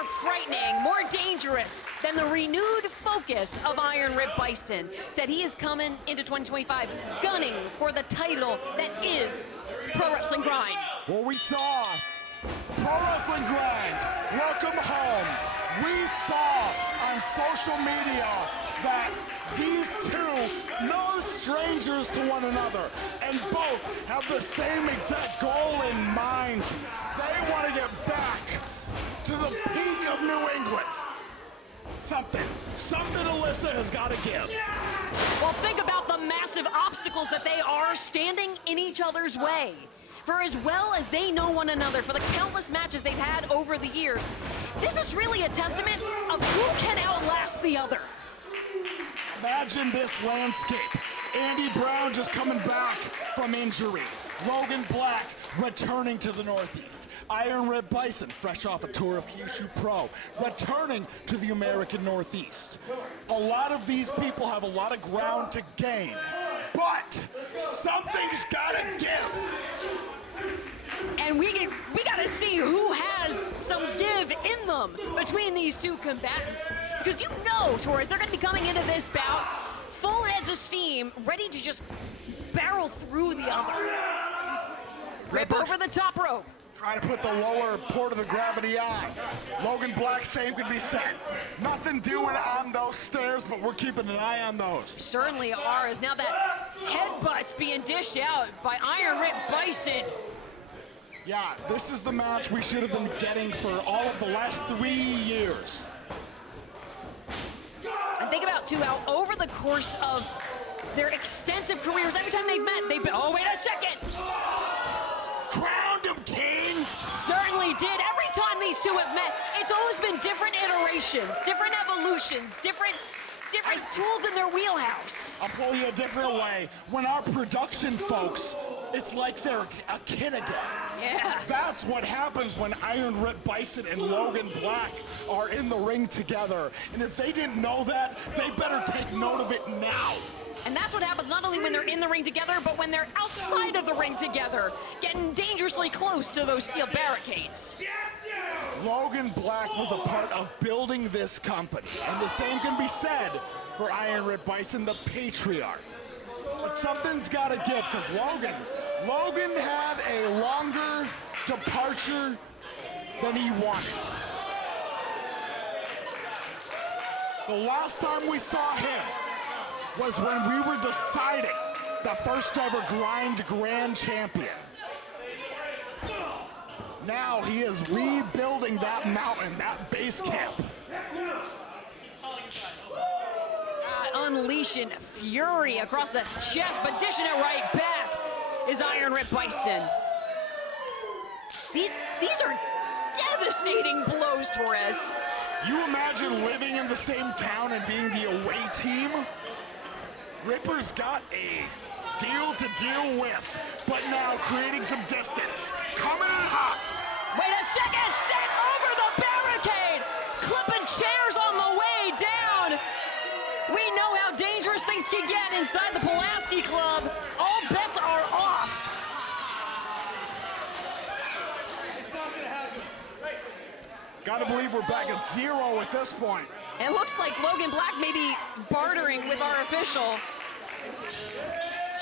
more frightening, more dangerous than the renewed focus of Iron Rip Byson. Said he is coming into 2025 gunning for the title that is Pro Wrestling Grind. Well, we saw Pro Wrestling Grind, welcome home. We saw on social media that these two, no strangers to one another, and both have the same exact goal in mind. They want to get back to the peak of New England. Something Alyssa has got to give. Well, think about the massive obstacles that they are standing in each other's way. For as well as they know one another, for the countless matches they've had over the years, this is really a testament of who can outlast the other. Imagine this landscape. Andy Brown just coming back from injury. Logan Black returning to the Northeast. Iron Rip Byson, fresh off a tour of Kyushu Pro, returning to the American Northeast. A lot of these people have a lot of ground to gain, but something's gotta give. And we gotta see who has some give in them between these two combatants. Because you know, Torres, they're gonna be coming into this bout full heads of steam, ready to just barrel through the other. Rip over the top rope. Trying to put the lower port of the gravity on. Logan Black, same can be said. Nothing doing on those stairs, but we're keeping an eye on those. Certainly are, as now that headbutt's being dished out by Iron Rip Byson. Yeah, this is the match we should have been getting for all of the last 3 years. And think about, too, how over the course of their extensive careers, every time they've met, they've been, oh, wait a second! Crowned him, King! Certainly did. Every time these two have met, it's always been different iterations, different evolutions, different tools in their wheelhouse. I'll pull you a different way. When our production folks, it's like they're a kid again. Yeah. That's what happens when Iron Rip Byson and Logan Black are in the ring together. And if they didn't know that, they better take note of it now. And that's what happens not only when they're in the ring together, but when they're outside of the ring together, getting dangerously close to those steel barricades. Logan Black was a part of building this company, and the same can be said for Iron Rip Byson, the patriarch. But something's got to give, because Logan had a longer departure than he wanted. The last time we saw him was when we were deciding the first ever Grind Grand Champion. Now he is rebuilding that mountain, that base camp. Unleashing fury across the chest, but dishing it right back is Iron Rip Byson. These are devastating blows, Torres. You imagine living in the same town and being the away team? Ripper's got a deal to deal with, but now creating some distance. Coming in hot. Wait a second, sent over the barricade! Clipping chairs on the way down! We know how dangerous things can get inside the Pulaski Club. All bets are off. It's not gonna happen. Gotta believe we're back at 0 at this point. It looks like Logan Black may be bartering with our official.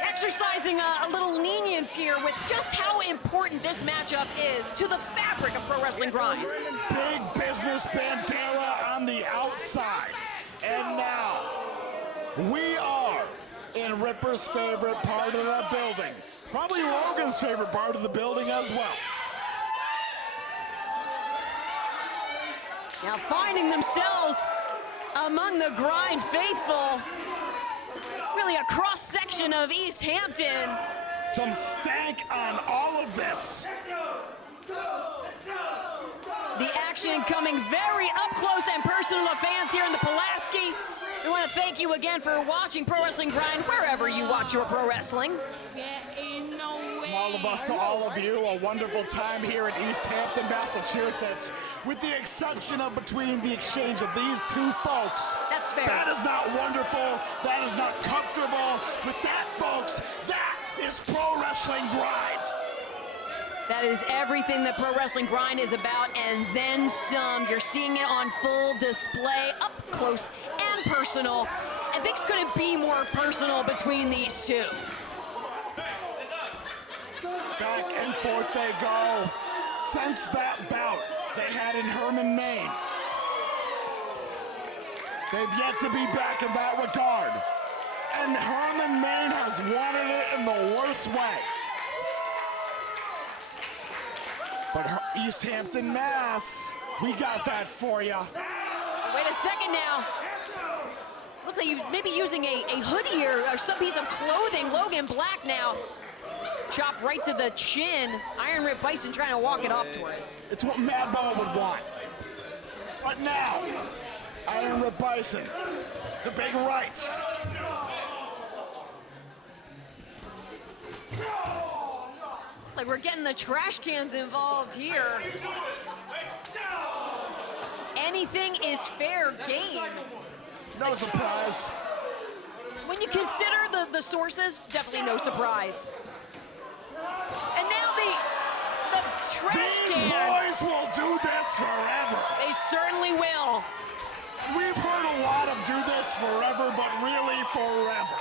Exercising a little lenience here with just how important this matchup is to the fabric of Pro Wrestling Grind. Big business Bandera on the outside. And now, we are in Ripper's favorite part of the building. Probably Logan's favorite part of the building as well. Now finding themselves among the Grind faithful. Really a cross-section of East Hampton. Some stank on all of this. The action coming very up close and personal to fans here in the Pulaski. We want to thank you again for watching Pro Wrestling Grind wherever you watch your pro wrestling. From all of us to all of you, a wonderful time here in East Hampton, Massachusetts, with the exception of between the exchange of these two folks. That's fair. That is not wonderful, that is not comfortable, but that, folks, that is Pro Wrestling Grind. That That is everything that Pro Wrestling Grind is about, and then some. You're seeing it on full display, up close and personal. And things couldn't be more personal between these two. Back and forth they go. Since that bout they had in Herman, Maine, they've yet to be back in that regard. And Herman, Maine has wanted it in the worst way. But East Hampton, Mass, we got that for you. Wait a second now. Look like you maybe using a hoodie or some piece of clothing. Logan Black now. Chop right to the chin. Iron Rip Byson trying to walk it off Torres. It's what Madball would want. But now, Iron Rip Byson, the big rights. It's like we're getting the trash cans involved here. Anything is fair game. No surprise. When you consider the sources, definitely no surprise. And now the trash These can. boys will do this forever. They certainly will. We've heard a lot of do this forever, but really forever.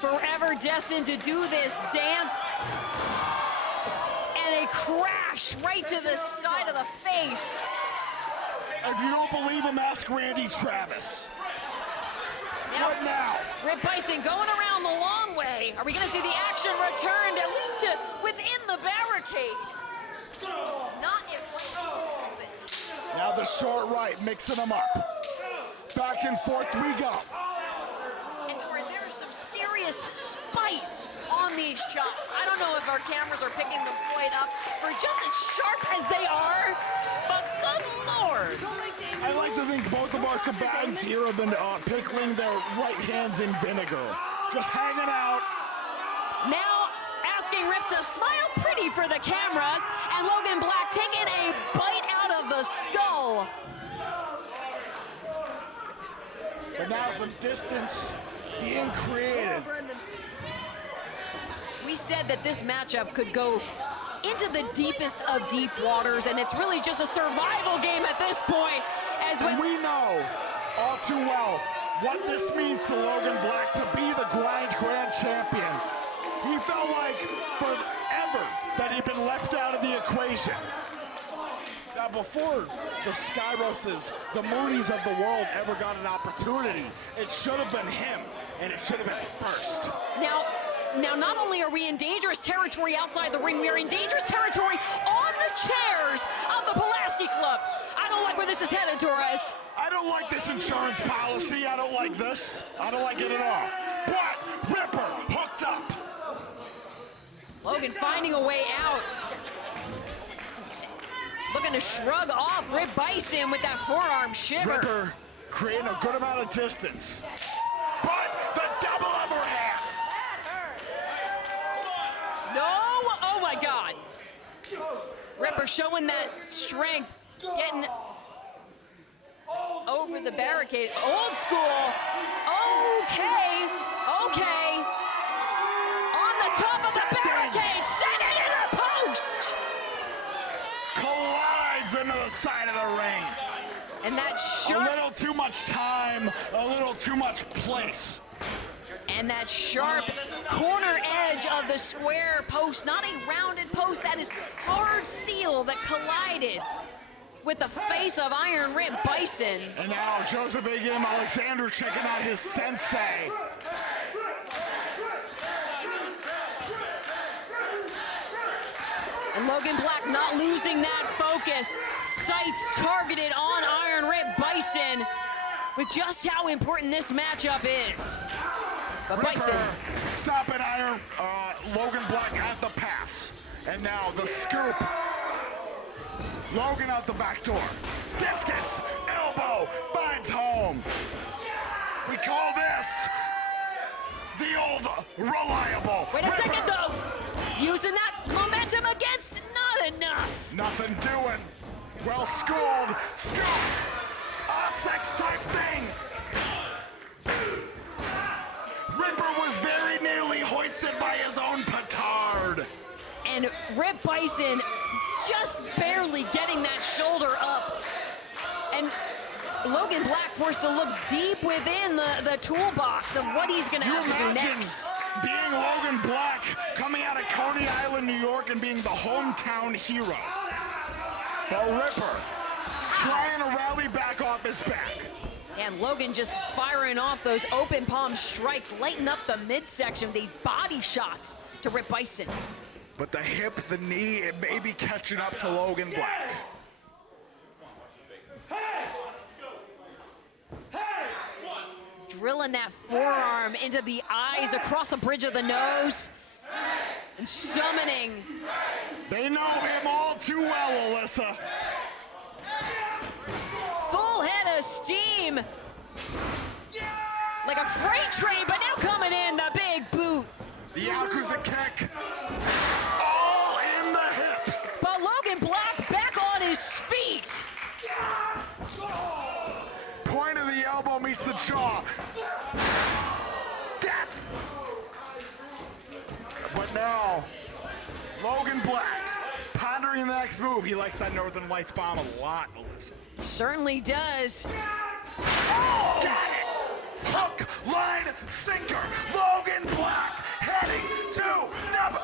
Forever destined to do this dance. And a crash right to the side of the face. If you don't believe him, ask Randy Travis. What now? Rip Byson going around the long way. Are we going to see the action returned at least to within the barricade? Not in it. Now the short right, mixing them up. Back and forth we go. And Torres, there is some serious spice on these chops. I don't know if our cameras are picking them quite up for just as sharp as they are, but good Lord. I like to think both of our combatants here have been pickling their right hands in vinegar. Just hanging out. Now asking Rip to smile pretty for the cameras, and Logan Black taking a bite out of the skull. But now some distance being created. We said that this matchup could go into the deepest of deep waters, and it's really just a survival game at this point. As when And we know all too well what this means to Logan Black to be the Grand Champion. He felt like forever that he'd been left out of the equation. Now before the Skyroses, the Moonies of the world ever got an opportunity, it should have been him, and it should have been first. Now, not only are we in dangerous territory outside the ring, we are in dangerous territory on the chairs of the Pulaski Club. I don't like where this is headed, Torres. I don't like this insurance policy. I don't like this. I don't like it at all. But Ripper hooked up. Logan finding a way out. Looking to shrug off Rip Byson with that forearm shiver. Ripper creating a good amount of distance. But the double overhand. No, oh my God. Ripper showing that strength, getting over the barricade. Old school. Okay. On the top of the barricade, send it in the post. Collides into the side of the ring. And that A sharp, little too much time, a little too much place. and that sharp corner edge of the square post, not a rounded post, that is hard steel that collided with the face of Iron Rip Byson. And now Joseph A.M. Alexander checking out his sensei. And Logan Black not losing that focus. Sights targeted on Iron Rip Byson with just how important this matchup is. But Byson. Stopping Logan Black at the pass. And now the scoop. Logan out the back door. Discus, elbow, finds home. We call this the old reliable. Wait a second though. Using that momentum against, not enough. Nothing doing. Well schooled. Scoop. A sex type thing. Ripper was very nearly hoisted by his own petard. and Rip Byson just barely getting that shoulder up. And Logan Black forced to look deep within the toolbox of what he's gonna have to do next. Being Logan Black, coming out of Coney Island, New York, and being the hometown hero. But Ripper trying to rally back off his back. And Logan just firing off those open palm strikes, lighting up the midsection of these body shots to Rip Byson. But the hip, the knee, it may be catching up to Logan Black. Drilling that forearm into the eyes, across the bridge of the nose, and summoning. They know him all too well, Alyssa. Full head of steam. Like a freight train, but now coming in, the big boot. The Yakuza kick. All in the hips. But Logan Black back on his feet. Point of the elbow meets the jaw. Death. But now, Logan Black pondering the next move. He likes that Northern Lights bomb a lot, Alyssa. Certainly does. Oh! Got it! Hook, line, sinker. Logan Black heading to number.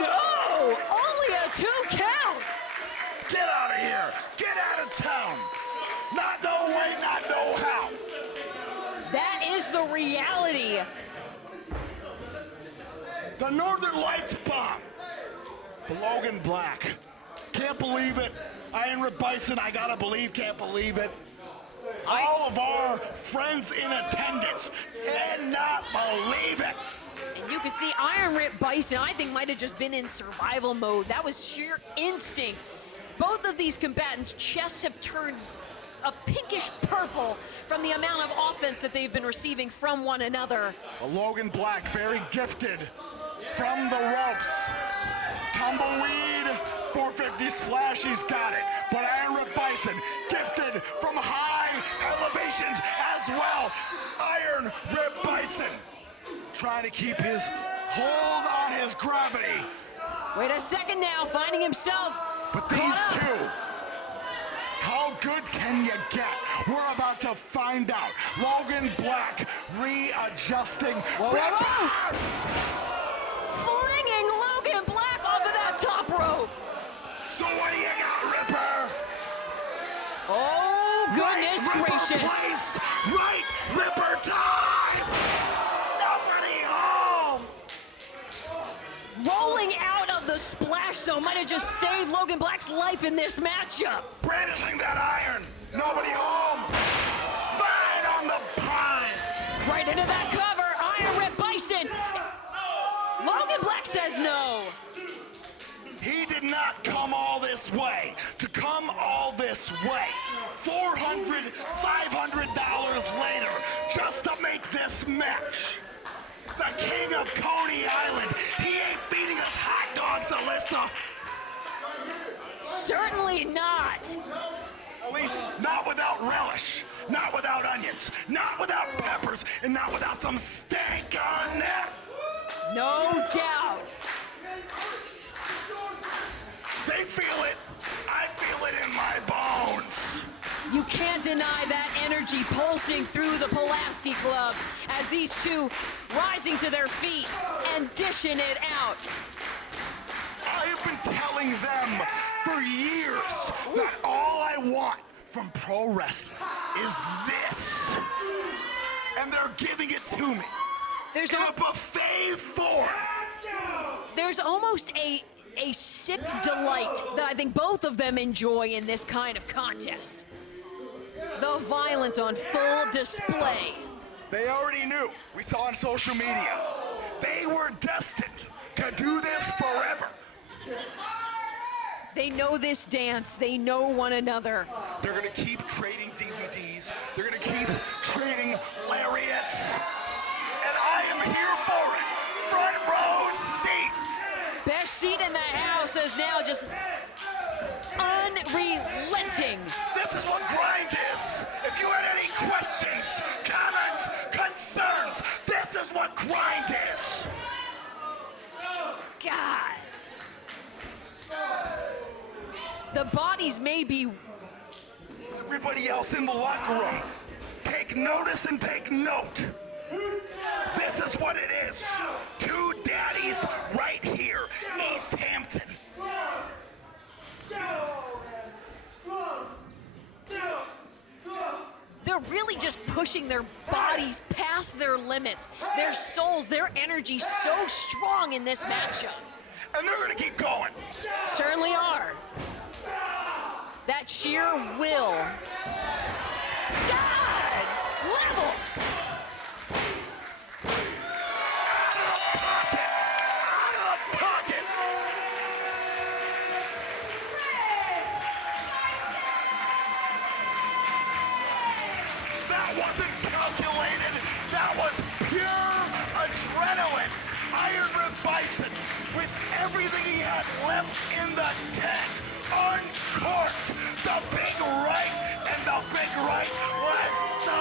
No! Only a 2 count! Get out of here! Get out of town! Not no way, not no how! That is the reality. The Northern Lights bomb. Logan Black. Can't believe it. Iron Rip Byson, I gotta believe, can't believe it. All of our friends in attendance cannot believe it. And you could see Iron Rip Byson, I think, might have just been in survival mode. That was sheer instinct. Both of these combatants' chests have turned a pinkish purple from the amount of offense that they've been receiving from one another. Logan Black, very gifted from the ropes. Tumbleweed, 450 splash, he's got it. But Iron Rip Byson, gifted from high elevations as well. Iron Rip Byson, trying to keep his hold on his gravity. Wait a second now, finding himself. But these two, how good can you get? We're about to find out. Logan Black readjusting. Whoa. Flinging Logan Black off of that top rope. So what do you got, Ripper? Oh, goodness Right, Ripper gracious. place. Right, Ripper time. Nobody home. Rolling out of the splash zone might have just saved Logan Black's life in this matchup. Brandishing that iron. Nobody home. Spine on the pine. Right into that cover, Iron Rip Byson. Logan Black says no. He did not come all this way. To come all this way, $400, $500 later, just to make this match. The king of Coney Island. He ain't feeding us hot dogs, Alyssa. Certainly not. At least not without relish, not without onions, not without peppers, and not without some steak on that. No doubt. They feel it. I feel it in my bones. You can't deny that energy pulsing through the Pulaski Club as these two rising to their feet and dishing it out. I have been telling them for years that all I want from pro wrestling is this. And they're giving it to me. There's In a buffet form. There's almost a sick delight that I think both of them enjoy in this kind of contest. The violence on full display. They already knew. We saw on social media. They were destined to do this forever. They know this dance. They know one another. They're gonna keep trading DVDs. They're gonna keep trading lariats. And I am here for it. Front row seat. Best seat in the house is now just unrelenting. This is what grind is. If you had any questions, comments, concerns, this is what grind is. God. the bodies may be... Everybody else in the locker room, take notice and take note. This is what it is. Two daddies right here, East Hampton. They're really just pushing their bodies past their limits. Their souls, their energy so strong in this matchup. And they're gonna keep going. Certainly are. That sheer will. God! Levels! Out of the pocket! That wasn't calculated. That was pure adrenaline. Iron Rib Byson, with everything he had left in the tank, uncorked the big right, and the big right was so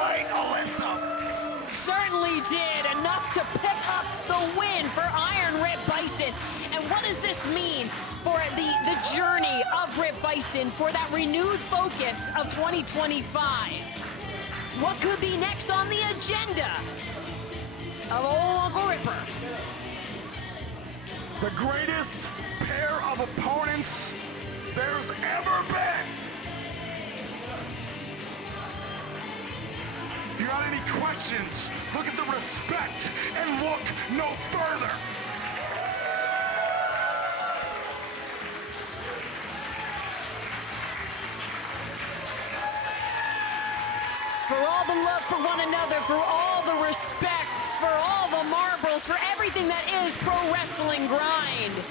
right, Alyssa. Certainly did. Enough to pick up the win for Iron Rib Byson. And what does this mean for the journey of Rib Byson for that renewed focus of 2025? What could be next on the agenda of old Uncle Ripper? The greatest pair of opponents there's ever been. If you got any questions, look at the respect and look no further. For all the love for one another, for all the respect, for all the marbles, for everything that is Pro Wrestling Grind.